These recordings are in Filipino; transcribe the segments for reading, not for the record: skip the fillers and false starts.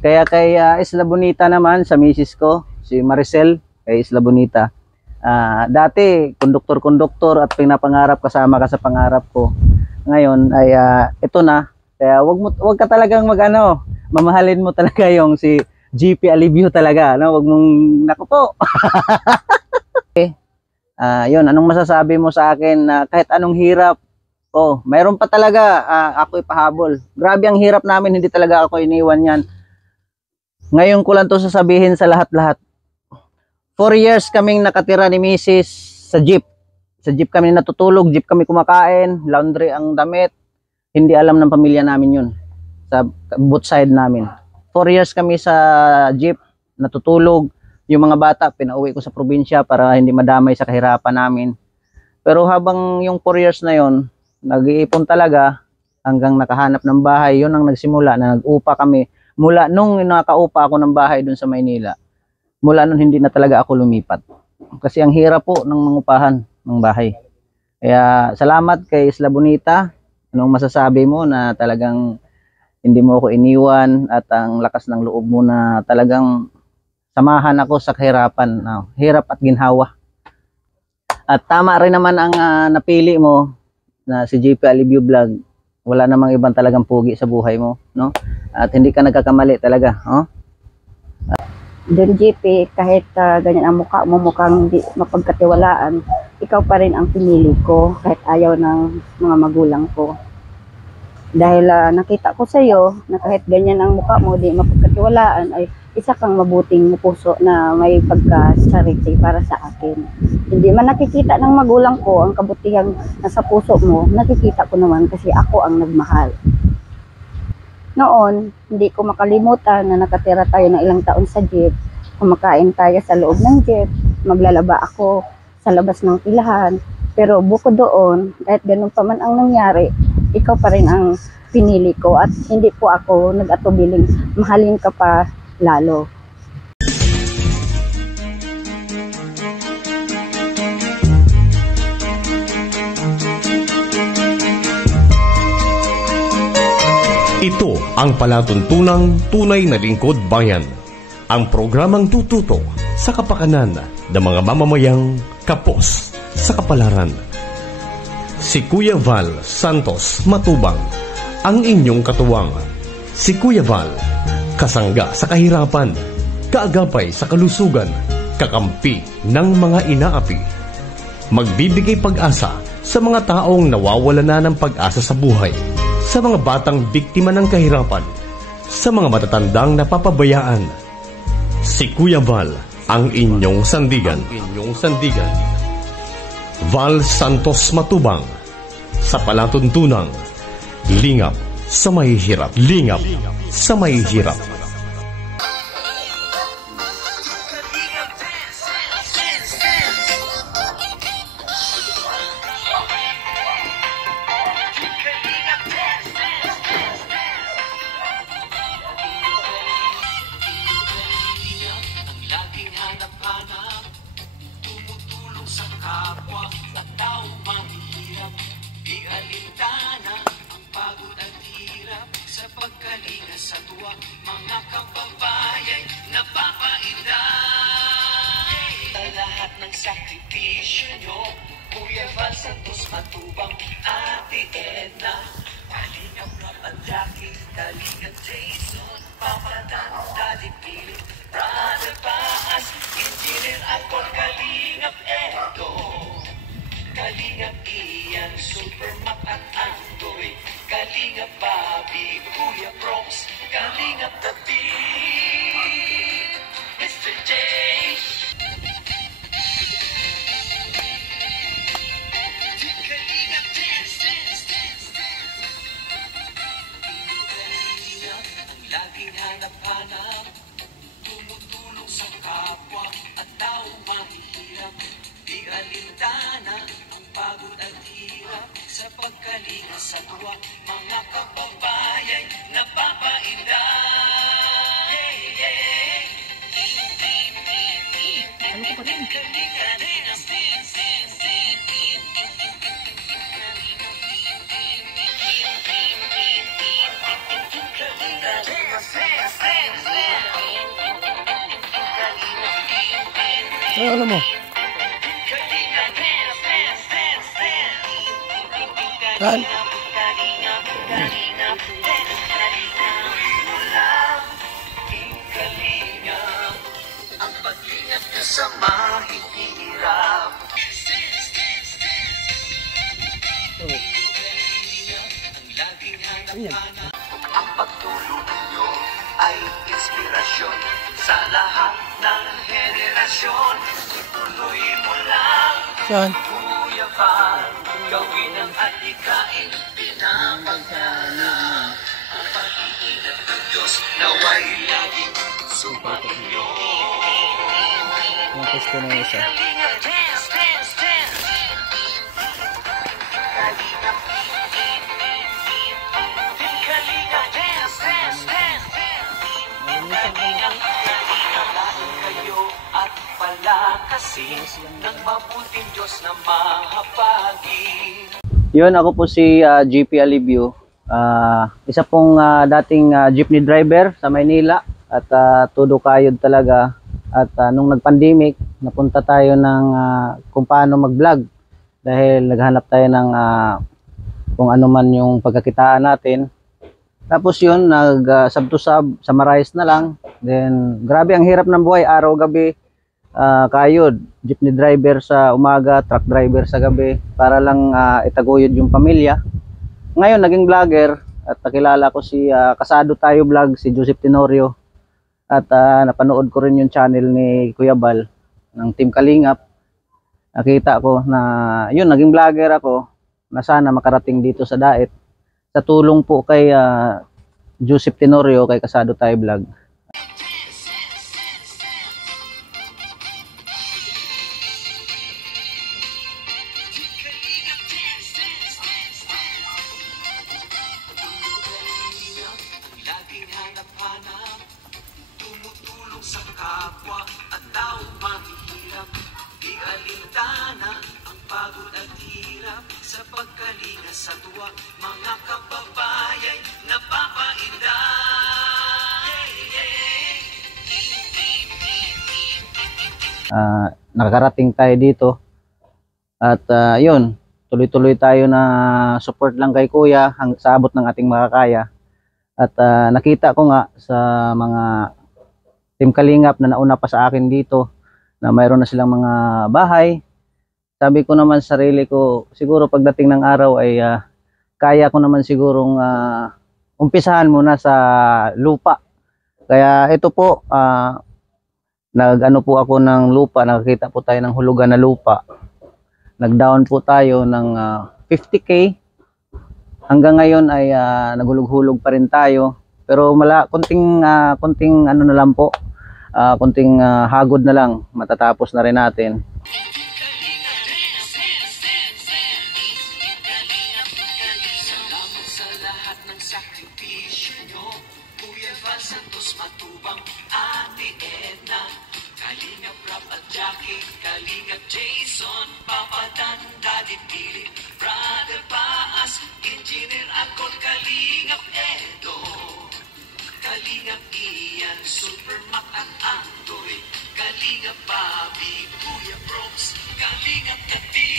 Kaya kay Isla Bonita naman, sa misis ko, si Maricel, kay Isla Bonita. Dati, konduktor at pinapangarap kasama ka sa pangarap ko. Ngayon ay ito na. Kaya wag ka talagang mamahalin mo talaga yung si GP Alivio talaga, no? Wag mong naku po. Okay. Yun, anong masasabi mo sa akin na kahit anong hirap, mayroon pa talaga ako ipahabol. Grabe ang hirap namin, hindi talaga ako iniwan yan. Ngayon ko lang to sasabihin sa lahat-lahat. 4 years kaming nakatira ni Mrs. sa jeep. Sa jeep kami natutulog, jeep kami kumakain, laundry ang damit. Hindi alam ng pamilya namin yun. Sa both side namin. 4 years kami sa jeep, natutulog. Yung mga bata, pinauwi ko sa probinsya para hindi madamay sa kahirapan namin. Pero habang yung 4 years na yon, nag-iipon talaga hanggang nakahanap ng bahay. Yun ang nagsimula na nag-upa kami. Mula nung nakaupa ako ng bahay dun sa Maynila, mula nun hindi na talaga ako lumipat. Kasi ang hirap po ng mangupahan ng bahay. Kaya salamat kay Isla Bonita. Anong masasabi mo na talagang hindi mo ako iniwan at ang lakas ng loob mo na talagang samahan ako sa kahirapan. Hirap at ginhawa. At tama rin naman ang napili mo na si JP Alivio Vlog. Wala namang ibang talagang pugi sa buhay mo, no? At hindi ka nagkakamali talaga, oh? Don JP, kahit ganyan ang mukha mo, mukhang hindi mapagkatiwalaan, ikaw pa rin ang pinili ko kahit ayaw ng mga magulang ko. Dahil nakita ko sa iyo na kahit ganyan ang mukha mo, di mapagkatiwalaan, ay isa kang mabuting puso na may pagkasariti para sa akin. Hindi man nakikita ng magulang ko ang kabutihang nasa puso mo, nakikita ko naman kasi ako ang nagmahal. Noon, hindi ko makalimutan na nakatira tayo ng ilang taon sa jeep. Kumakain tayo sa loob ng jeep, maglalaba ako sa labas ng pilahan. Pero bukod doon, kahit ganun pa man ang nangyari, ikaw pa rin ang pinili ko at hindi po ako nag-atubiling mahalin ka pa lalo. Ito ang palatuntunang tunay na lingkod bayan. Ang programang tututok sa kapakanan ng mga mamamayang kapos sa kapalaran. Si Kuya Val Santos Matubang, ang inyong katuwang. Si Kuya Val, kasangga sa kahirapan, kaagapay sa kalusugan, kakampi ng mga inaapi. Magbibigay pag-asa sa mga taong nawawala na ng pag-asa sa buhay, sa mga batang biktima ng kahirapan, sa mga matatandang napapabayaan. Si Kuya Val, ang inyong sandigan. Val Santos Matubang, sa palatuntunang lingap sa mahihirap. Lingap sa mahihirap. Sakripisyo nyo, Kuya Val Santos Matubang, Ate Edna, Kalingap Rap at Jackie, Kalingap Jason, Papa Dan, Daddy Pili, Brother Baas, Engineer Apol, Kalingap Edo, Kalingap Ian, Super Mac at Andoy, Kalingap Bobby, Kuya Proms, Kalingap The Beat, Mr. J. Laging hanap-hanap, tumutulong sa kapwa at tao mahihirap. Di alintana ang pagod at hirap sa pagkalinga sa tuwa. Mga kababayan napapainda. Hey, hey. Ano mo? Saan? Ang pag-ingat ka sa mahihirap. Ang laging hanap-hanap. Ang pagtulong nyo ay inspirasyon sa lahat ng henerasyon. Tuloy mo lang, Saan? Kuya Val, gawin ang adhikain pinapagana. Ang pag-iingat ng Diyos naway laging sumakin nyo. Ang pwesto na yun siya. Kalingap dance, dance, dance. Kalingap, Kalingap dance, dance, dance. Kalingap, kalingap kayo at palakasin ng mabuting Diyos na mahabagin. Yun, ako po si GP Alibio. Isa pong dating jeepney driver sa Maynila at todo kayod talaga. At nung nag-pandemic, napunta tayo ng kung paano mag-vlog dahil naghanap tayo ng kung ano man yung pagkakitaan natin. Tapos yun, nag-sub-to-sub, summarize na lang. Then, grabe ang hirap ng buhay, araw-gabi, kayod. Jeepney driver sa umaga, truck driver sa gabi, para lang itaguyod yung pamilya. Ngayon, naging vlogger at nakilala ko si Kasado Tayo Vlog, si Joseph Tenorio. At napanood ko rin yung channel ni Kuya Val ng Team Kalingap. Nakita ko na yun, naging vlogger ako na sana makarating dito sa Daet. Sa tulong po kay Joseph Tenorio, kay Kasado Tayo Vlog. Laging hanap-hanap, tumutulong sa kapwa at tao mahihirap. Di alintana ang pagod at hirap sa pagkalinga sa tuwa. Mga kababayan napapainda. Nakakarating tayo dito. At yun, tuloy-tuloy tayo na support lang kay Kuya sa abot ng ating makakaya. At nakita ko nga sa mga Team Kalingap na nauna pa sa akin dito na mayroon na silang mga bahay. Sabi ko naman sa sarili ko, siguro pagdating ng araw ay kaya ko naman sigurong umpisahan muna sa lupa. Kaya ito po, nag-ano po ako ng lupa, nakakita po tayo ng hulugan na lupa. Nag-down po tayo ng 50K. Hanggang ngayon ay naghulog-hulog pa rin tayo. Pero konting ano na lang po, konting hagod na lang, matatapos na rin natin. Salamat sa lahat ng sakripisyo nyo. Kuya Val Santos Matubang, Ate Edna, Kalingap Rap at Jackie, Kalingap Jason, Papa Dan, Daddy Pili, Brother Paas, Engineer Akol, Kalingap Edo, Kalingap Ian, Super Mac at Andoy, Kalingap Bobby, Kuya Brooks, Kalingap Kati,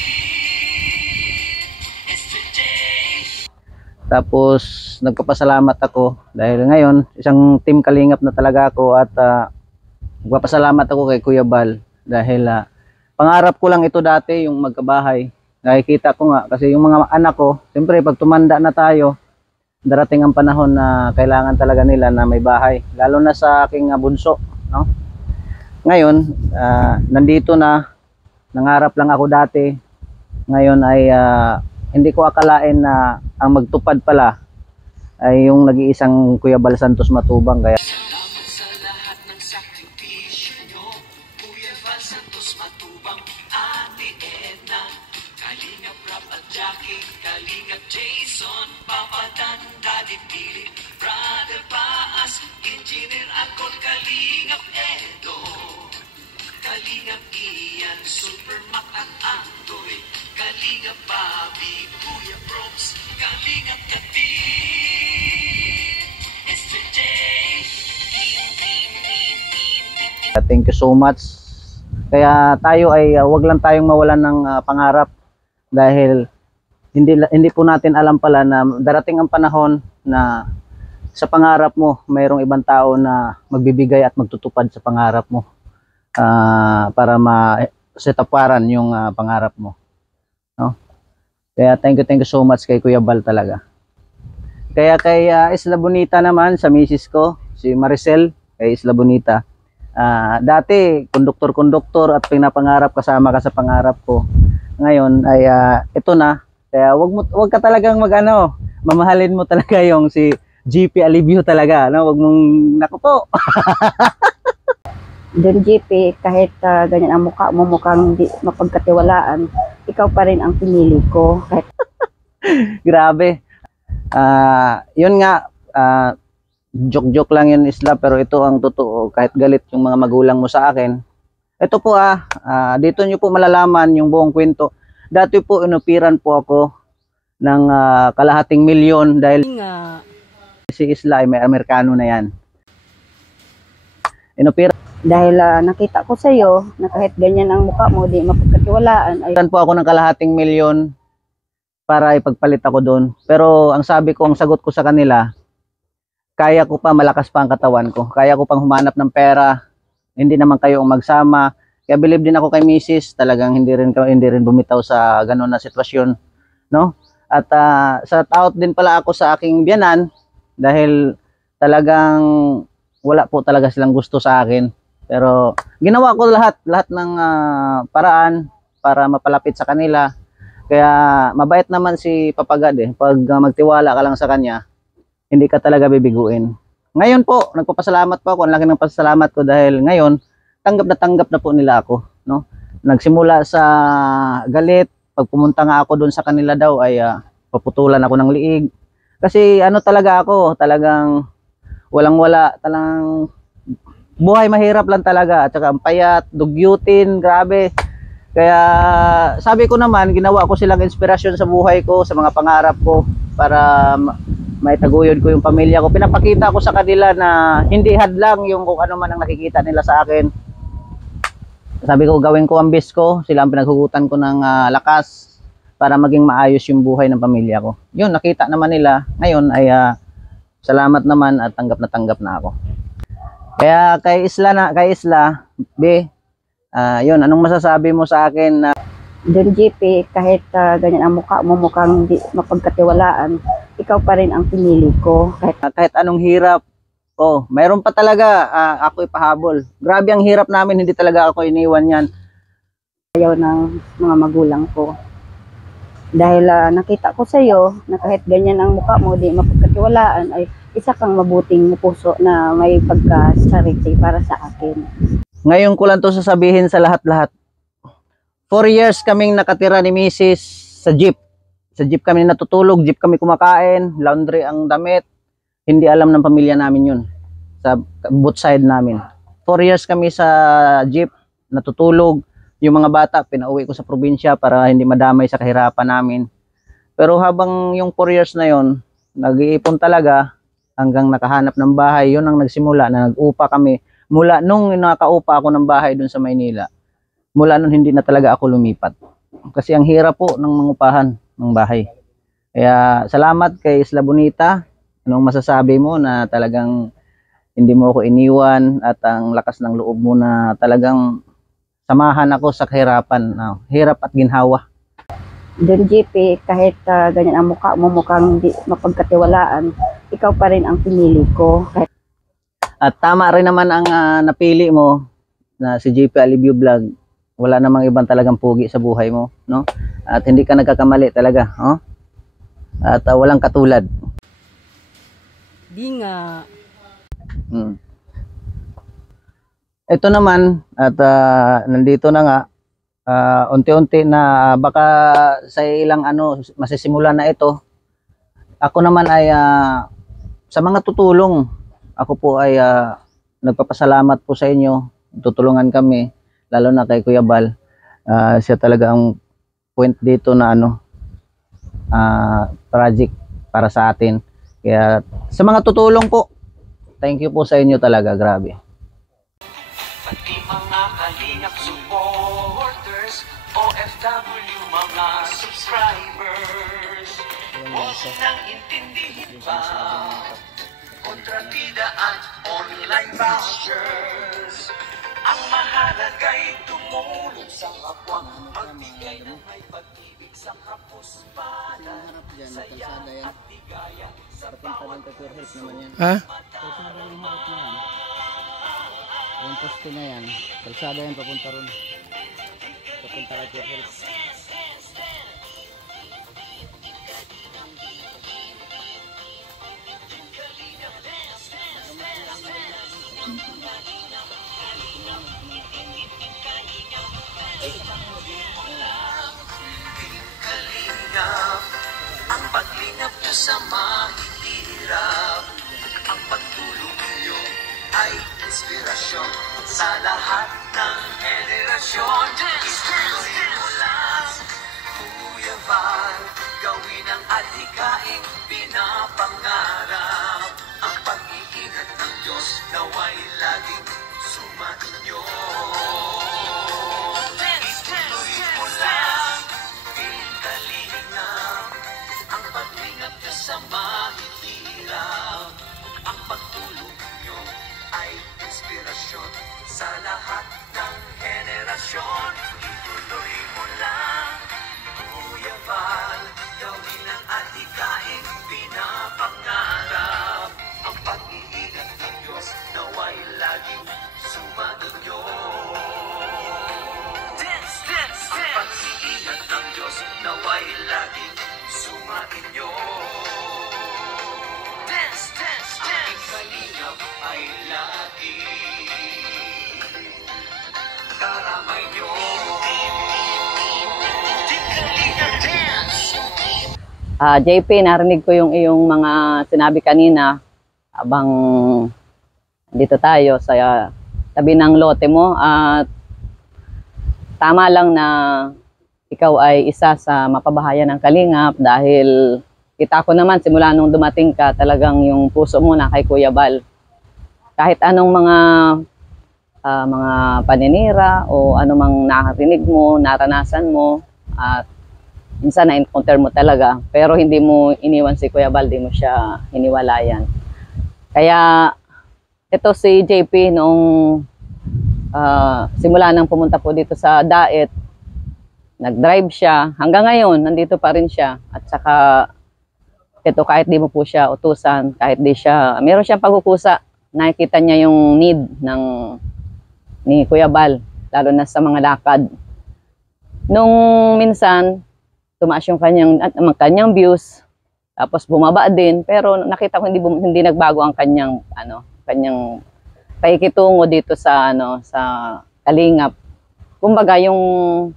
SJ. Tapos nagpapasalamat ako dahil ngayon isang Team Kalingap na talaga ako at nagpapasalamat ako kay Kuya Val dahil pangarap ko lang ito dati, yung magkabahay. Nakikita ko nga kasi yung mga anak ko, siyempre pag tumanda na tayo, darating ang panahon na kailangan talaga nila na may bahay, lalo na sa aking bunso, no? Ngayon, nandito na, nangarap lang ako dati. Ngayon ay hindi ko akalain na ang magtupad pala ay yung nag-iisang Kuya Val Santos Matubang. Kaya Salamat sa lahat ng sakripisyo nyo. Kuya Val Santos Matubang, Ate Edna, Kalingap Rap at Jackie, Kalingap Jason, Papa Dan, Daddy Pili, Brother Paas, Engineer Akol, Kalingap Edo, Kalingap Ian, Super Mac at Andoy, Kalingap Bobby, Kuya Brooks, Kalingap Kati, SJ. thank you so much Kaya tayo ay wag lang tayong mawalan ng pangarap dahil hindi po natin alam pala na darating ang panahon na sa pangarap mo mayroong ibang tao na magbibigay at magtutupad sa pangarap mo para setaparan yung pangarap mo, no? Kaya thank you so much kay Kuya Bal talaga. Kaya kay Isla Bonita naman, sa misis ko, si Maricel, kay Isla Bonita. Dati, konduktor at pinapangarap kasama ka sa pangarap ko. Ngayon ay ito na. Kaya wag ka talagang mamahalin mo talaga yung si GP Alivio talaga, no? Wag mong naku po. Don GP, kahit ganyan ang mukha mo, mukhang di mapagkatiwalaan, ikaw pa rin ang pinili ko. Kahit Grabe. Yun nga, joke lang yun, Isla, pero ito ang totoo. Kahit galit yung mga magulang mo sa akin, ito po dito nyo po malalaman yung buong kwento. Dati po inupiran po ako ng kalahating milyon dahil si Isla ay may Amerikano na yan. Inupiran dahil nakita ko sa iyo na kahit ganyan ang mukha mo, di mapagkatiwalaan, ay po ako ng kalahating milyon para ipagpalit ako doon. Pero ang sabi ko, ang sagot ko sa kanila, kaya ko pa, malakas pa ang katawan ko. Kaya ko pang humanap ng pera. Hindi naman kayo ang magsama. Kaya believe din ako kay Mrs. Talagang hindi rin bumitaw sa ganun na sitwasyon, no? At shout out din pala ako sa aking biyanan dahil talagang wala po talaga silang gusto sa akin. Pero ginawa ko lahat ng paraan para mapalapit sa kanila. Kaya mabait naman si Papa God eh. Pag magtiwala ka lang sa kanya, hindi ka talaga bibiguin. Ngayon po, nagpapasalamat po ako. Ang laki ng pasalamat ko dahil ngayon, tanggap na po nila ako, no? Nagsimula sa galit, pag pumunta nga ako doon sa kanila daw ay paputulan ako ng liig. Kasi talaga ako, talagang walang-wala, talagang buhay mahirap lang talaga. At saka ang payat, dugyutin, grabe. Kaya sabi ko naman, ginawa ko silang inspirasyon sa buhay ko, sa mga pangarap ko para maitaguyod ko yung pamilya ko. Pinapakita ko sa kanila na hindi hadlang yung kung ano man ang nakikita nila sa akin. Sabi ko, gawin ko ang best ko. Sila ang pinaghugutan ko ng lakas para maging maayos yung buhay ng pamilya ko. Yun, nakita naman nila. Ngayon ay salamat naman at tanggap na ako. Kaya kay Isla, B, yun, anong masasabi mo sa akin na Don GP, kahit ganyan ang mukha mo, mukhang di mapagkatiwalaan, ikaw pa rin ang pinili ko. kahit anong hirap, mayroon pa talaga ako ipahabol. Grabe ang hirap namin, hindi talaga ako iniwan yan. Ayaw ng mga magulang ko. Dahil nakita ko sa iyo na kahit ganyan ang mukha mo, di mapagkatiwalaan, ay isa kang mabuting puso na may pagkasariti para sa akin. Ngayon ko lang to sasabihin sa lahat-lahat. 4 years kaming nakatira ni Mrs. sa jeep. Sa jeep kami natutulog, jeep kami kumakain, laundry ang damit. Hindi alam ng pamilya namin yun. Sa both side namin. 4 years kami sa jeep, natutulog. Yung mga bata, pinauwi ko sa probinsya para hindi madamay sa kahirapan namin. Pero habang yung 4 years na yon, nag-iipon talaga hanggang nakahanap ng bahay. Yun ang nagsimula na nag-upa kami. Mula nung nakaupa ako ng bahay dun sa Maynila, mula nun hindi na talaga ako lumipat. Kasi ang hirap po ng mangupahan ng bahay. Kaya salamat kay Isla Bonita. Anong masasabi mo na talagang hindi mo ako iniwan at ang lakas ng loob mo na talagang samahan ako sa kahirapan, hirap at ginhawa. Don GP, kahit ganyan ang mukha mo, mukhang di mapagkatiwalaan, ikaw pa rin ang pinili ko. At tama rin naman ang napili mo na si JP Alivio Vlog. Wala namang ibang talagang pugi sa buhay mo, no? At hindi ka nagkakamali talaga, no? At walang katulad. Di nga. Ito naman at nandito na nga unti-unti na baka sa ilang masisimula na ito. Ako naman ay sa mga tutulong, ako po ay nagpapasalamat po sa inyo. Tutulungan kami, lalo na kay Kuya Bal. Siya talaga ang point dito na project para sa atin. Kaya sa mga tutulong po, thank you po sa inyo talaga, grabe. Pati mga kalingap suporta nang intindihin pa. Kontrabida at online bashers. Ang mahalaga'y tumulong sa kapwa, magbigay ng may pag-ibig sa kapuspanan, saya at ligaya sa bawat Ha? Yung poste na yan, kalsada yan papunta ron. Papunta kay Pure Health. kalingap. Ang paglingap nyo sa mahihirap, ang pagtulong nyo ay inspirasyon sa lahat ng henerasyon. Ituloy mo lang, Kuya Val, gawin ang adhikaing pinapangarap. Ang pag-iingat ng Diyos naway laging sumainyo. Ituloy mo lang, piling kalingap, ang paglingap nyo sa mahihirap. Ang pagtulong nyo ay inspirasyon sa lahat ng henerasyon. Ituloy mo lang, Kuya Val, gawin ang adhikaing pinapangarap. Ang pag-iingat ng Diyos naway laging sumainyo. Ang pag-iingat ng Diyos naway laging sumainyo. Ang kalingap ay lagi karamay nyo. JP, narinig ko yung iyong mga sinabi kanina habang dito tayo sa tabi ng lote mo. At tama lang na ikaw ay isa sa mapabahayan ng Kalingap dahil kita ko naman simula nung dumating ka talagang yung puso mo na kay Kuya Val. Kahit anong mga paninira o anumang narinig mo, naranasan mo at minsan na-encounter mo talaga, pero hindi mo iniwan si Kuya Val, di mo siya hiniwalayan. Kaya ito si JP noong simula nang pumunta po dito sa Daet, nag-drive siya. Hanggang ngayon, nandito pa rin siya. At saka, ito kahit di mo po siya utusan, kahit di siya, meron siyang pagkukusa. Nakikita niya yung need ni Kuya Val, lalo na sa mga lakad. Nung minsan, tumaas yung kanyang views, tapos bumaba din, pero nakita ko hindi nagbago ang kanyang pakikitungo dito sa sa Kalingap. Kumbaga yung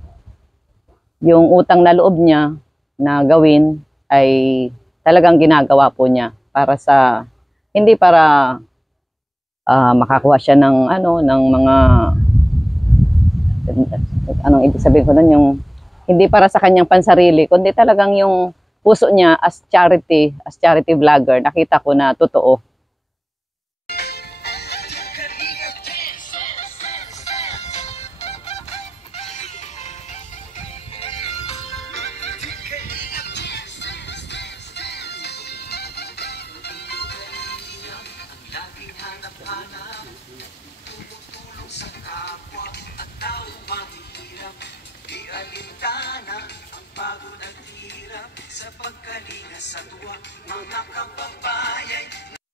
utang na loob niya na gawin ay talagang ginagawa po niya para sa hindi para makakuha siya ng ng mga anong ibig sabihin ko nun, yung hindi para sa kanyang pansarili, kundi talagang yung puso niya as charity vlogger. Nakita ko na totoo.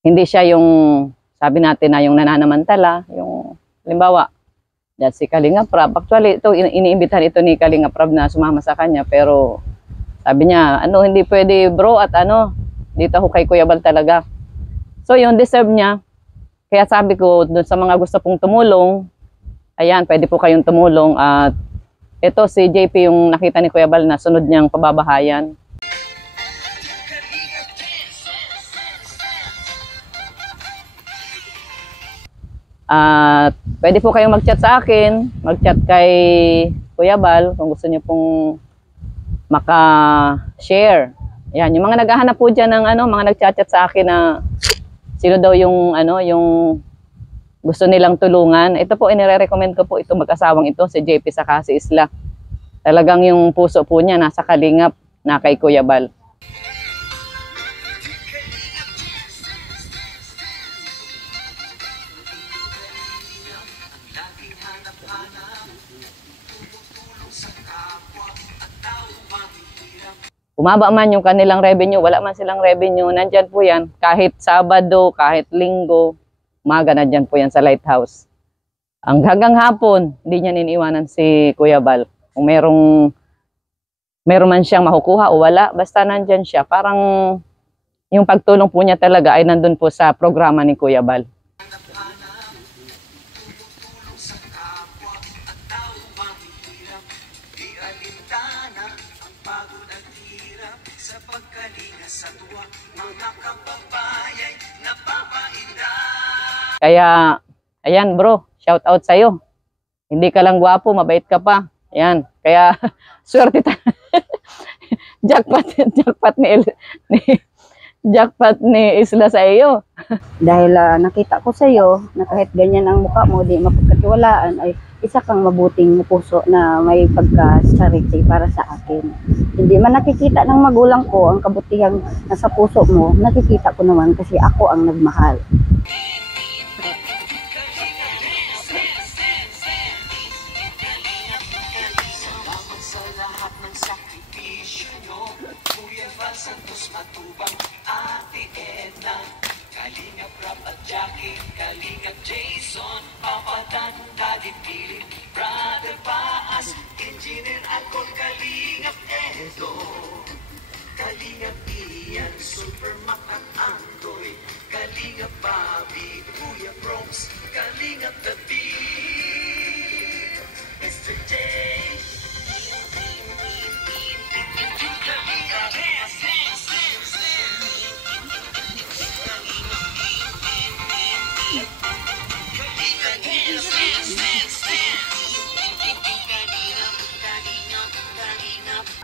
Hindi siya yung sabi natin na yung nananamantala, yung halimbawa, dyan si Kalinga Prab. Actually, ito iniimbitahan ito ni Kalinga Prab na sumama sa kanya, pero sabi niya, hindi pwede bro at dito ako kay Kuya Val talaga. So yun, deserve niya. Kaya sabi ko, dun sa mga gusto pong tumulong, ayan, pwede po kayong tumulong. At ito si JP yung nakita ni Kuya Val na sunod niyang pababahayan. At pwede po kayong mag-chat sa akin, mag-chat kay Kuya Val kung gusto niyo pong maka-share. Ayan, yung mga naghahanap po dyan ng mga nag-chat sa akin na sino daw yung yung gusto nilang tulungan. Ito po, inire-recommend ko po ito mag-asawang ito, si JP saka si Isla. Talagang yung puso po niya nasa Kalingap na kay Kuya Val. Bumaba man yung kanilang revenue, wala man silang revenue, nandyan po yan. Kahit Sabado, kahit Linggo, umaga nandyan po yan sa lighthouse. Hanggang hapon, hindi niya iniiwanan si Kuya Bal. Kung meron man siyang makukuha o wala, basta nandyan siya. Parang yung pagtulong po niya talaga ay nandun po sa programa ni Kuya Bal. Kaya, ayan bro, shout out sa'yo. Hindi ka lang gwapo, mabait ka pa. Ayan, kaya swerte jackpot ni Isla sa iyo. Dahil nakita ko sa iyo na kahit ganyan ang mukha mo, di mapagkatiwalaan, ay isa kang mabuting puso na may pagka-charity para sa akin. Hindi man nakikita ng magulang ko ang kabutihang nasa puso mo, nakikita ko naman kasi ako ang nagmahal. Kalingap Rap at Jackie, Kalingap Jason, Papa Dan, Daddy Philip, Brother Paas, Engineer Alcol, Kalingap Edo, Kalingap Ian, Super Mac at Andoy, Kalingap Bobby, Kuya Bronx, Kalingap The Beat, Mr. J.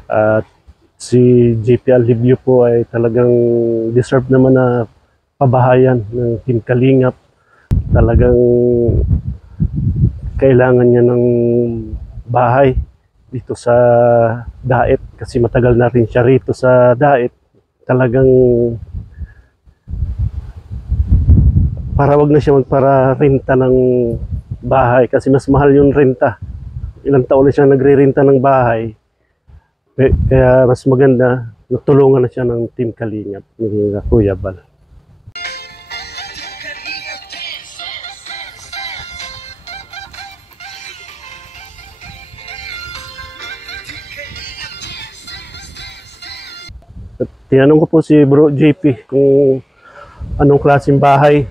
At si JP Alivio po ay talagang deserve naman na pabahayan ng Team Kalingap. Talagang kailangan niya ng bahay dito sa Daet kasi matagal na rin siya rito sa Daet. Talagang para wag na siya magpara-renta ng bahay kasi mas mahal yung renta. Ilang taon na siya nagre-renta ng bahay. Kaya mas maganda, natulungan na siya ng Team Kalingap ni Kuya Bal. At tinanong ko po si Bro JP kung anong klaseng bahay.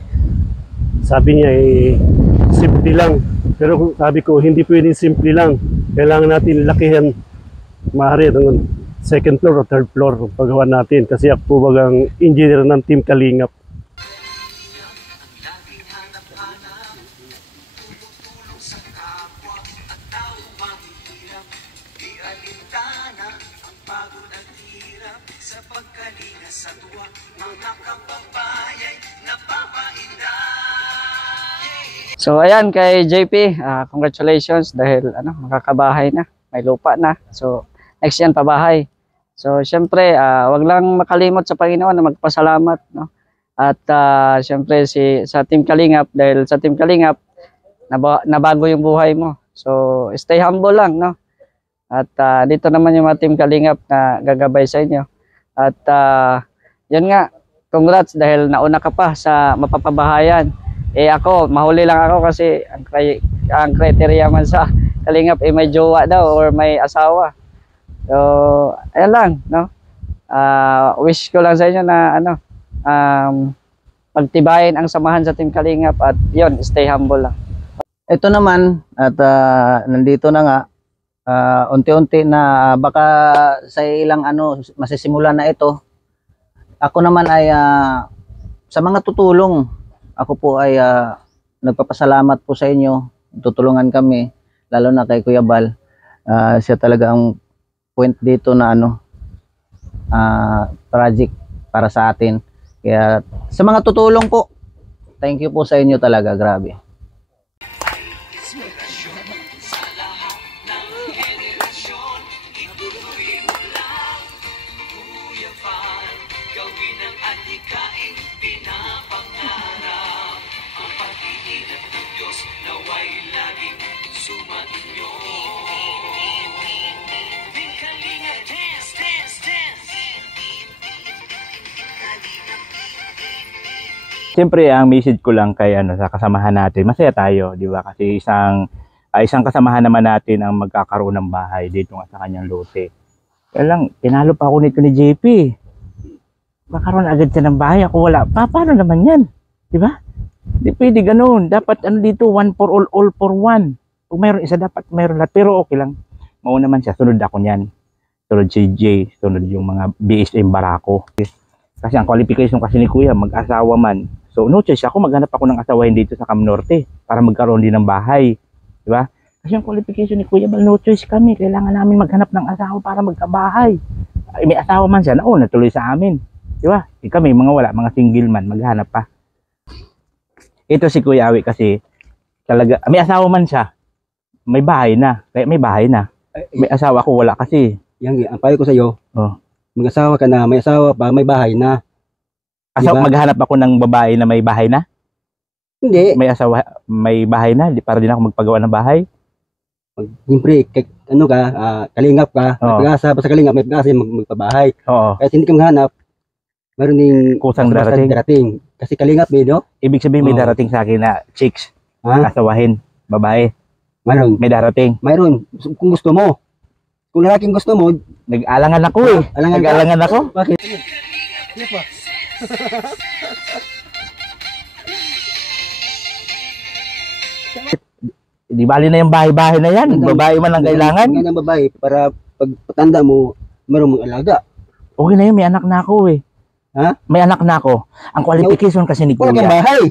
Sabi niya simple lang. Pero sabi ko hindi pwedeng simple lang. Kailangan natin lakihan. Maaari ng second floor o third floor paggawa natin kasi ako po bagang engineer ng Team Kalingap. So ayan kay JP, congratulations dahil makakabahay na, may lupa na. So next yan pabahay. So syempre wag lang makalimot sa Panginoon na magpasalamat, no? At syempre sa Team Kalingap dahil sa Team Kalingap nabago yung buhay mo. So stay humble lang, no? At dito naman yung mga Team Kalingap na gagabay sa inyo. At yun nga, congrats dahil nauna ka pa sa mapapabahayan. Ako, mahuli lang ako kasi ang criteria man sa Kalingap may jowa daw or may asawa. So, ayan lang, no? Wish ko lang sa inyo na pagtibayin ang samahan sa Team Kalingap at yun, stay humble lang. Ito naman at nandito na nga unti-unti na baka sa ilang masisimulan na ito. Ako naman ay sa mga tutulong. Ako po ay nagpapasalamat po sa inyo. Tutulungan kami, lalo na kay Kuya Bal. Siya talaga ang point dito na project para sa atin. Kaya sa mga tutulong po, thank you po sa inyo talaga, grabe. Gawin ang adhikain pinapangarap. Ang pag-iingat ng Diyos naway laging Siyempre, ang message ko lang kay sa kasamahan natin, masaya tayo, di ba? Kasi isang kasamahan naman natin ang magkakaroon ng bahay dito nga sa kanyang lote. Kaya lang, tinalo pa ako nito ni JP. Magkakaroon agad siya ng bahay, ako wala pa. Paano naman yan? Di ba? Di pwede ganun. Dapat dito, one for all for one. Kung mayroon isa, dapat mayroon lahat. Pero okay lang. Mauna man siya, sunod ako niyan. Sunod si Jay, sunod yung mga BSM Barako. Kasi ang qualification kasi ni Kuya, mag-asawa man. So no choice ako, maghanap ako ng asawahin dito sa Cam Norte para magkaroon din ng bahay. Di ba? Kasi ang qualification ni Kuya, no choice kami. Kailangan namin maghanap ng asawa para magkabahay. May asawa man siya, natuloy sa amin. Di ba? Kami, mga mga single man, maghanap pa. Ito si Kuya Awi kasi, talaga, may asawa man siya. May bahay na. Kaya may bahay na. May asawa ko, wala kasi. Yang ang payo ko sa iyo. Mag-asawa ka na, may asawa pa, may bahay na. Diba? Maghanap ako ng babae na may bahay na? Hindi. May asawa, may bahay na, para din ako magpagawa ng bahay. Siyempre, kalingap ka, may pag-asa, basta kalingap, may pag-asa, magpabahay. Oo. Kahit hindi ka maghanap, meron ding kusang darating. Kasi kalingap no? Ibig sabihin may darating sa akin na chicks, asawahin, babae. Mayroon. May darating. Mayroon. Kung gusto mo. Kung lalaking gusto mo. Nag-alangan ako eh. Nag-alangan ako. Bakit? Di bali na yung bahay-bahay na yan. Babae man ang kailangan. Nga ng babae. Para pag patanda mo, mayroon mong alaga. Okay na yun. May anak na ako eh. Ha? May anak na ako. Ang qualification kasi ni Kuya. Wala kang bahay.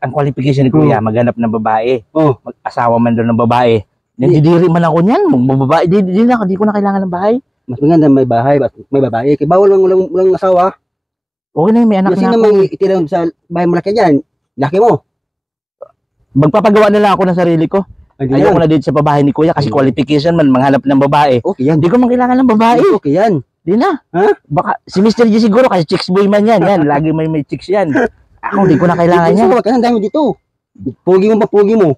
Ang qualification ni Kuya, maghanap ng babae. Oh. Mag-asawa man doon ng babae. Nandidiri man ako niyan. Magbabae. Di ko na kailangan ng bahay. Mas maganda may bahay, may babae. Kaya bawal walang asawa. Okay na yun, may anak kasi na ako. Kasi naman itira sa bahay malaki dyan. Laki mo. Magpapagawa na lang ako ng sarili ko. Ayaw ko na dito sa babae ni Kuya kasi qualification man, manghanap ng babae. Okay yan. Di ko man kailangan ng babae. Okay yan. Di na. Ha? Baka si Mr. G siguro kasi chicks boy man yan. Lagi may chicks yan. Ako, di ko na kailangan yan. Gusto ka ng dami dito. Pugi mo pa, pugi mo.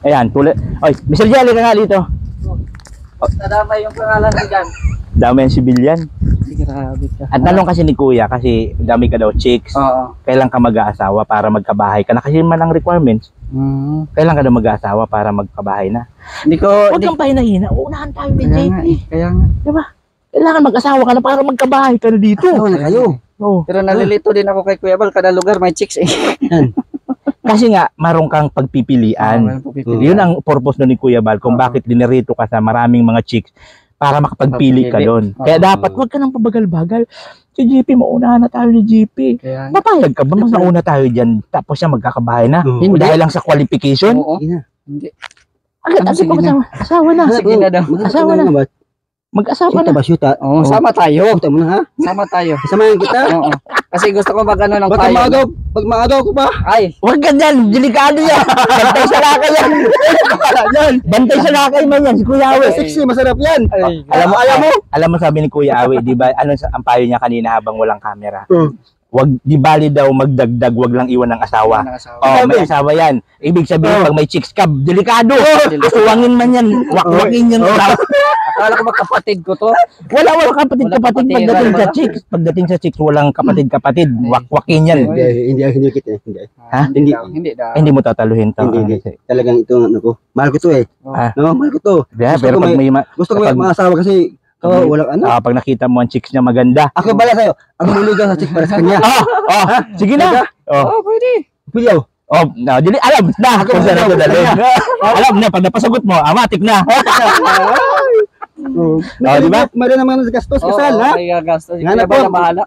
Ayan, tulad. Oy, Mr. G, halika nga dito. Nadamay yung pangalan mo dyan. Dami yung civilian. Grabe ka. At tanong kasi ni Kuya, kasi dami ka daw chicks. Oo. Kailan ka mag-aasawa para magkabahay ka na? Kasi man ang requirements. Kailan ka daw mag-aasawa para magkabahay na? Hindi ko... Huwag kang pahinahina. Unahan tayo ni JP. Kaya nga. Diba? Kailangan mag-asawa ka na para magkabahay ka na dito. Asawa na kayo. Oh. Pero nalilito din ako kay Kuya Bal. Kada lugar may chicks eh. Kasi nga, marong kang pagpipilian. Yun ang purpose nun ni Kuya Bal kung bakit dinirito ka sa maraming mga chicks para makapagpili ka doon. Kaya dapat huwag ka nang pabagal-bagal. Si GP, maunahan na tayo ni GP. Papayag ka ba? Mas nauna tayo dyan. Tapos siya magkakabahay na. Hindi. Dahil lang sa qualification. Oo. Hindi. Agad, asawa na. Sige na daw. Asawa na. Mag-asawa na. Syuta. Oo, sama tayo. Syuta mo na ha? Sama tayo. Samahan kita. Oo. Kasi gusto ko mag-ano ng Pag payo. maagaw ko ba? Ay. Huwag ka dyan. Delikado yan. Bantay sa lakay yan. Bantay sa lakay man yan. Si Kuya Awi. Sexy, masarap yan. Ay. Alam mo sabi ni Kuya Awi, di ba, ang payo niya kanina habang walang camera? Wag, di bali daw magdagdag, wag lang iwan ng asawa. Oh, may asawa yan. Ibig sabihin, pag may chicks ka, delikado. Asuwangin man yan. Wakwangin yan. Akala ko magkapatid ko to. Wala kapatid pagdating sa chicks. Pagdating sa chicks, walang kapatid. Wakwakin yan. Hindi kita. Hindi. Ha? Hindi daw. Hindi mo tataluhin to. Hindi. Talagang ito ano ko. Mahal ko to eh. No, mahal ko to. Yeah, pero pag may gusto ko may mga asawa kasi walang ano. Pag nakita mo ang chicks niya maganda. Ako bala sa'yo. Ako luligaw sa chick para sa kanya. Sige na. Pwede. Pwede ako. Dili, alam na kung saan ako dalhin. Alam na, pag napasagot mo, amatik na. Di ba? Meron naman ng gastos kasal, ha? May gastos. Nga na Kaya ba na bahala?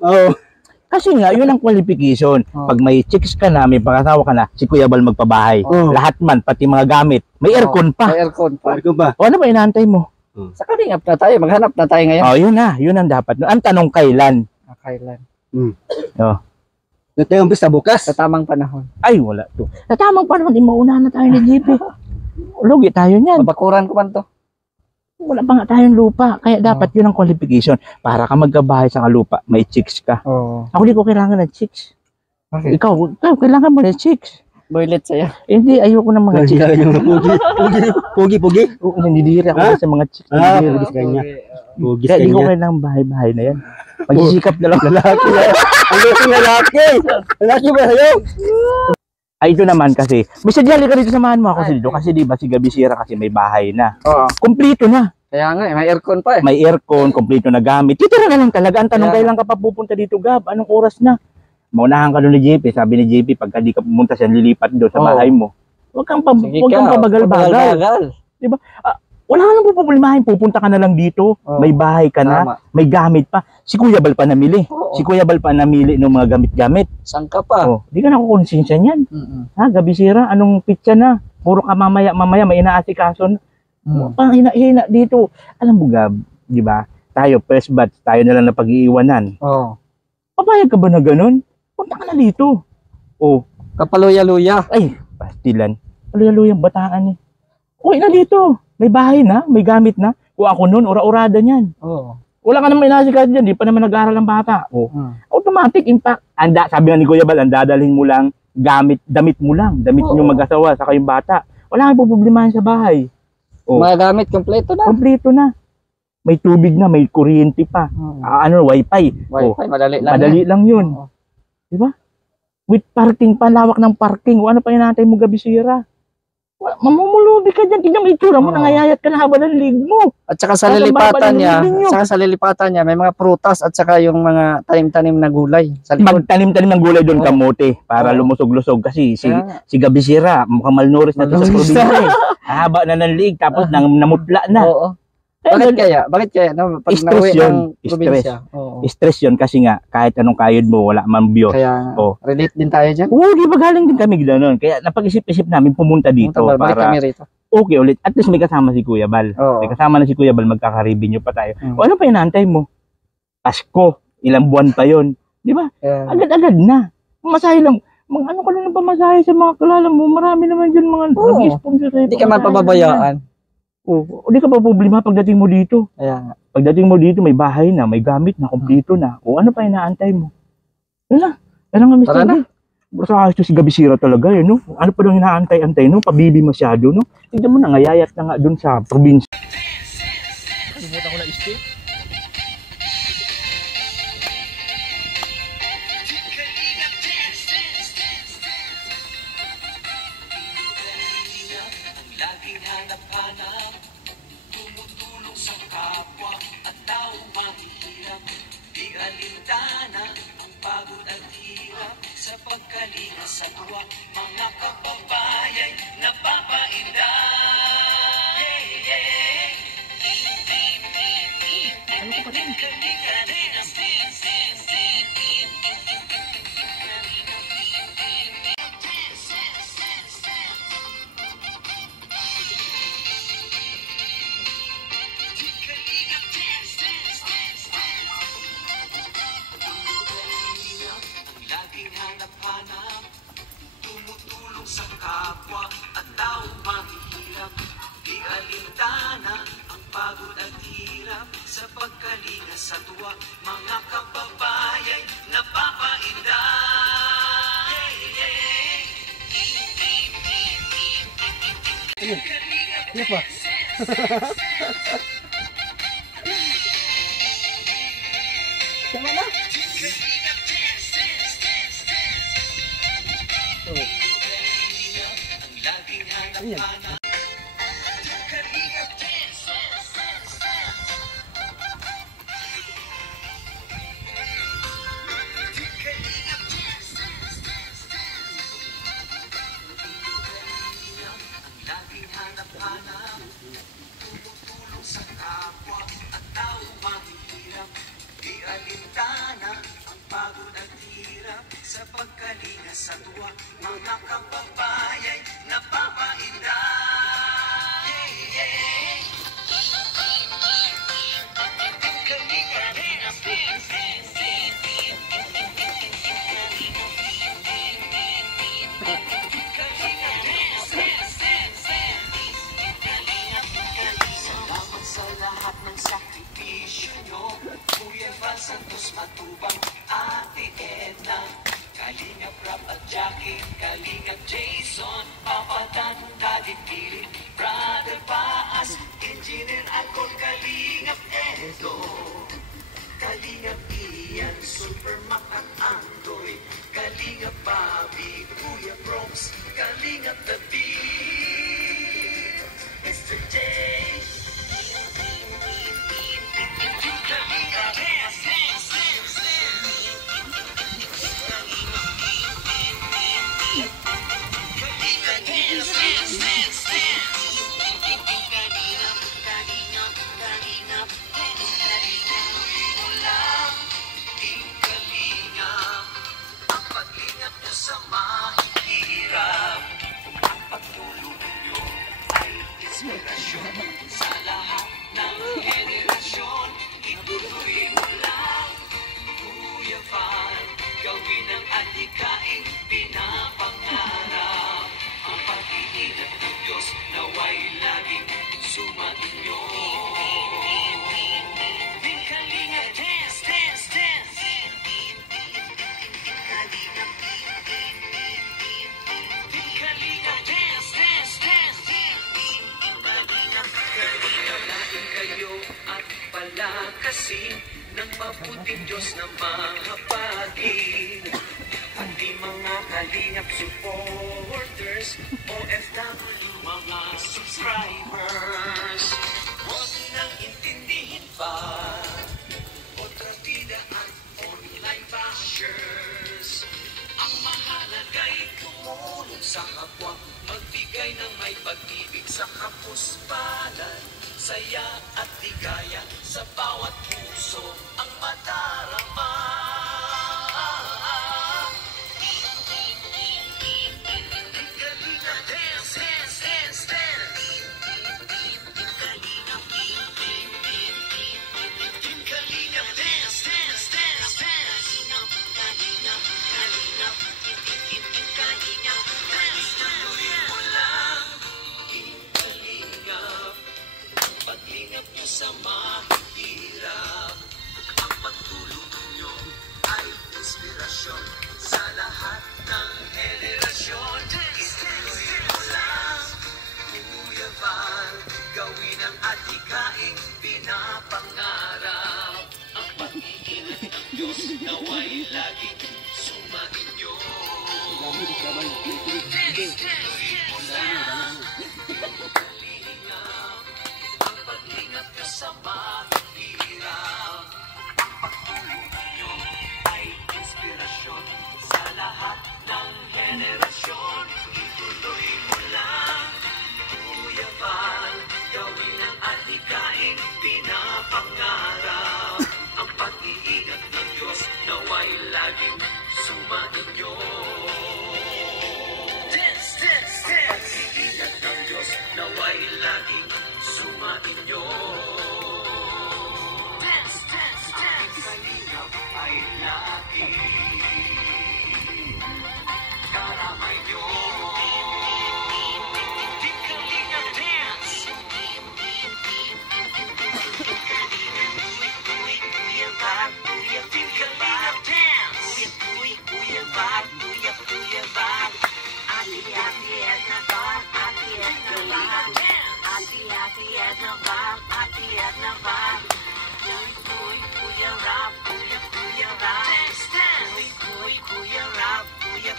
Kasi nga, yun ang qualification. Pag may chicks ka na, may pangasawa ka na, si Kuya Bal magpabahay. Lahat man, pati mga gamit. May aircon pa. May aircon pa. O ano ba inaantay mo? Sa kalingap na tayo. Maghanap na tayo ngayon. Yun na. Yun ang dapat. Ang tanong kailan? Kailan? Ito yung bisa bukas. Sa tamang panahon. Ay, wala to. Sa tamang panahon, di maunahan na tayo ni JP. Lugi tayo niyan. Babakuran ko man to. Wala pa nga tayong lupa. Kaya dapat yun ang qualification. Para ka magkabahay sa lupa, may chicks ka. Ako di ko kailangan ng chicks. Okay. Ikaw kailangan mo ng chicks. Boylet sa'yo. Hindi, ayoko ng mga chicks. Pugi. Oo, nandidiri ako Ha? sa mga chicks. Pugis ka niya. Pugis Kaya ka di ko niya. kailangan bahay-bahay na yan. Magsisikap na lang. Lalaki na. Ang lalaki. Lalaki ba sa'yo? Ay, ito naman kasi. Mr. Jolly ka dito, samahan mo ako dito. Kasi di ba si Gabi Sierra kasi may bahay na. Oo. Kumplito na. Kaya nga, may aircon pa eh. May aircon, kumplito na gamit. Titira na lang talaga. Ang tanong, Kaya- kailan ka pa pupunta dito, Gab? Anong oras na? Maunahan ka doon ni JP. Sabi ni JP, pagka di ka pumunta siya, lilipat doon sa Oo. bahay mo. Huwag kang Sige pabagal-bagal. pabagal. Wala ka nang pupulimahin. Pupunta ka na lang dito. Oo. May bahay ka na. Tama. May gamit pa. Si Kuya Bal pa namili. Oo. Si Kuya Bal pa namili ng mga gamit-gamit. Saan ka pa? Oh, di ka nakukonsensya niyan. Mm-mm. Ha, Gabi Sierra, anong pitsa na? Puro ka mamaya may inaasikaso. Mm. Pang hina dito. Alam mo, Gab, di ba? Tayo, press batch, tayo na lang na pag-iiwanan. Oo. Papayag ka ba na ganun? Punta ka na dito. Oh, Kapaluya-luya. ay, pastilan. Paluya-luyang bataan eh. Uy na dito. May bahay na, may gamit na. Kung ako nun, ura-urada niyan. Oo. Wala ka naman inaasikaso dyan, di pa naman nag-aaral ang bata. Oh, automatic impact. Sabi nga ni Kuya Bal, dadalhin mo lang damit mo lang. Damit Oo. yung mag-asawa sa kayong bata. Wala kang problemahin sa bahay. Oh. Mga gamit, kompleto na. Kompleto na. May tubig na, may kuryente pa. Wifi. Wifi, madali lang. Madali yan. lang yun. Oo. Di ba? With parking pa, lawak ng parking. O ano pa hinatay mo, Gabi Sierra? Mamumulubi ka dyan. Tingnan mo itsura mo, Oo. nangayayat ka na haba ng lig mo. At saka sa Saan lilipatan babalik niya, ang ninyo? may mga prutas at saka yung mga tanim-tanim na gulay sa likod. Magtanim-tanim ng gulay doon, Oo. kamote, para Oo. lumusog-lusog. Kasi Kaya- si Gabi Sierra, mukhang malnourished na to sa Malnourished probinsya. Haba na ng lig, tapos namutla na. Oo. Bakit kaya? No, pag Stress nauwi yun. ng probinsya. Oo. Stress yun kasi nga, kahit anong kayod mo, wala man view. Kaya Oo. relate din tayo dyan. Oo, di ba galing din kami gano'n. Kaya napag-isip-isip namin pumunta dito Balik para kami rito. okay ulit. At least may kasama si Kuya Bal. Oo. May kasama na si Kuya Bal, magkaka-revenue pa tayo. Mm. O ano pa inaantay mo? Pasko, ilang buwan pa yon, di ba? Kaya- Agad-agad na. Pamasahe lang. Ano ka na ng pamasahe sa mga kilala mo? Marami naman dyan mga Oo. nag-sponsor sa'yo. Hindi ka man pamasahe pababayaan. Oo. Hindi ka pa problema pagdating mo dito. Kaya nga. Pagdating mo dito, may bahay na, may gamit na, kompleto na. O ano pa inaantay mo? Wala. Kaya nga, Mr. Tara na. Basta ayos to si Gabi Sierra talaga, eh, no? Ano pa daw inaantay-antay, no? Pabibi masyado, no? Tignan mo na, ngayayat na nga dun sa probinsya. Kalimutan ko na isip. Ang laging hanap-hanap, tumutulong sa kapwa at tao mahihirap. Di alintana ang pagod at hirap sa pagkalinga sa tuwa. Mga kababayan napapainda. Ang laging hanap-hanap, tumutulong sa kapwa at tao mahihirap. Di alintana ang pagod at hirap sa pagkalinga sa tuwa. Mga kababayan napapainda. Ang laging hanap-hanap. Laging hanap-hanap, tumutulong sa kapwa at tao mahihirap. Di alintana ang pagod at hirap sa pagkalinga sa tuwa. Mga kababayan napapainda. Salamat sa lahat ng sakripisyo nyo. Kuya Val Santos Matubang, Ate Edna, Kalingap Rap at Jackie, Kalingap Jason. inspirasyon sa lahat ng henerasyon. Ituloy mo lang, Kuya Val, gawin ang adhikaing pinapangarap. Ang pag-iingat ng Diyos naway laging sumainyo. Team Kalinga, dance, dance, dance. Team Kalinga, dance, dance, dance. Kalinga natin kayo at palakasin ng mabuting Diyos na mahapagin. Pati mga Kalingap supporters, OFW mga subscribers, huwag nang intindihin pa kontrabida at online bashers. Ang mahalaga'y tumulong sa kapwa, magbigay ng may pag-ibig sa kapuspalan, saya at ligaya sa bawat puso ang madarama. Kalinga, dance, dance, dance, dance. Kalinga, dance, dance, dance, dance. Tuloy mo lang, Kalingap. Paglingap nyo sa mahirap, ang pagtulong nyo ay inspirasyon sa lahat ng henerasyon. Ituloy mo lang, Kuya Val, gawin ang adhikaing pinapangarap. Ang pag-iingat ng Diyos naway laging sumainyo. Ituloy mo lang, Kalingap, ang paglingap nyo sa mahirap. Ang pagtulong nyo ay inspirasyon sa lahat ng henerasyon. Ituloy mo lang, Kuya Val, gawin ang adhikaing pinapangarap. Ang pag-iingat ng Diyos naway laging sumainyo. Dance, dance, dance. Pag-iingat ng Diyos naway laging sumainyo. Dance, dance, dance. Ang Kalingap ay laging karamay nyo. Team Kalingap, dance. Kuya Val, Team Kalingap, dance. Kuya Val, Kuya Val. Ati Edna Val, Kuya Rap, Kuya Rap. Dance, dance. Kuya Rap, Kuya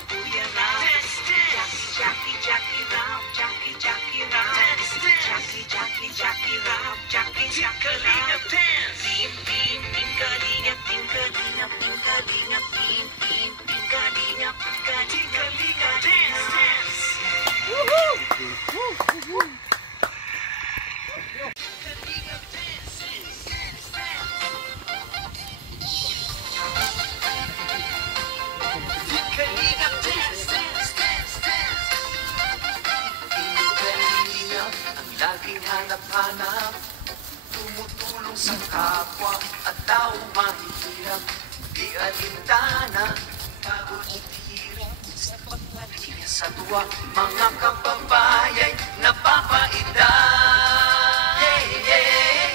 Rap. Dance, dance. Jackie Rap, Jackie Rap. Dance, dance. Jackie Rap, Jackie Kalingap, dance. Team Kalingap, dance, dance. Woohoo! Kalingap, dance, dance, dance. Kalingap, dance, dance, dance, dance. Kalingap, ang laging hanap-hanap, tumutulong sa kapwa at tao mahihirap. Di alintana, pagod at hirap sa pagpalinga sa tuwa, mga kababayan napapaida. Yeah, yeah.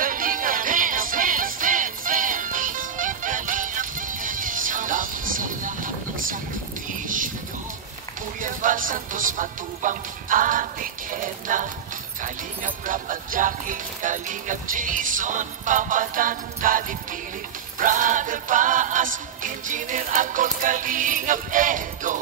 Kalinga, dance, dance, dance, dance. Salamat sa lahat ng sakripisyo nyo, Kuya Val Santos Matubang, Ate Edna, Kalingap Rap at Jackie, Kalingap Jason, Papa Dan, Daddy Philip, Brother Paas, Engineer Alcon, Kalingap Edo,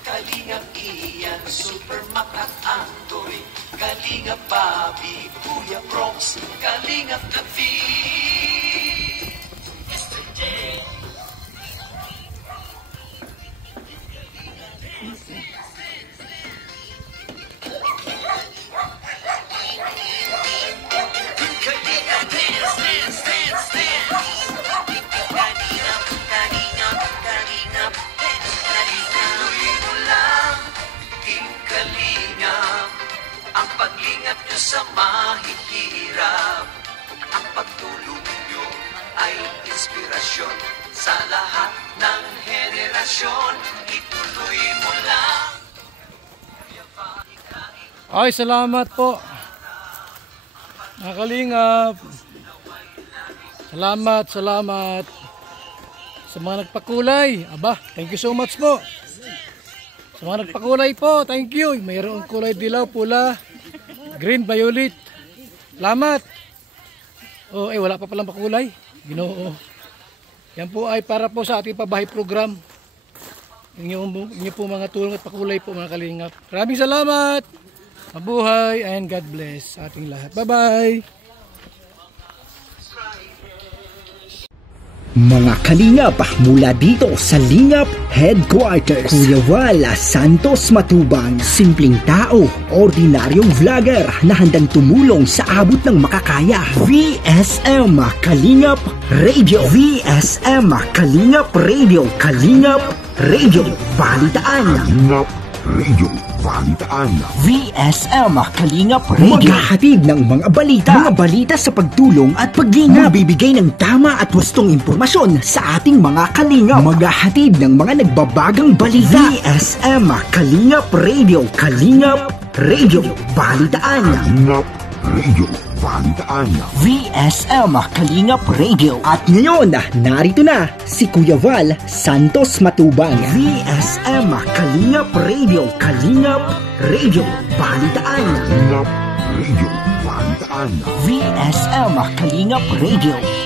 Kalingap Ian, Super Mac at Andoy, Kalingap Bobby, Kuya Bronx, Kalingap David, Mr. J. Kalinga, dance, dance, dance, dance. kalingap nyo sa mahihirap. Ang pagtulong nyo ay inspirasyon sa lahat ng henerasyon. Ituloy mo lang. Ay, salamat po. Nakalingap. Salamat sa mga nagpakulay. Aba, thank you so much po. Sa mga nagpakulay po, thank you. Mayroong kulay dilaw, pula, green, violet. Salamat. Oh, wala pa palang pakulay. Ginoo. Yan po ay para po sa ating pabahay program. Inyo po mga tulong at pakulay po mga kalingap. Maraming salamat. Mabuhay and God bless sa ating lahat. Bye-bye. Mga kalingap, mula dito sa Lingap Headquarters, Kuya Val Santos Matubang, simpleng tao, ordinaryong vlogger na handang tumulong sa abot ng makakaya. VSM Kalingap Radio, VSM Kalingap Radio, Kalingap Radio Balitaan, Kalingap Radio Balitaan, VSM Kalingap Radio, maghahatid ng mga balita sa pagtulong at paglingap, magbibigay ng tama at wastong impormasyon sa ating mga kalingap, maghahatid ng mga nagbabagang balita. VSM Kalingap Radio, Kalingap Radio Balitaan, Kalingap Radio Balitaan, VSM Kalingap Radio. At ngayon, narito na si Kuya Val Santos Matubang. VSM Kalingap Radio, Kalingap Radio Balitaan, Kalingap Radio Balitaan, VSM Kalingap Radio.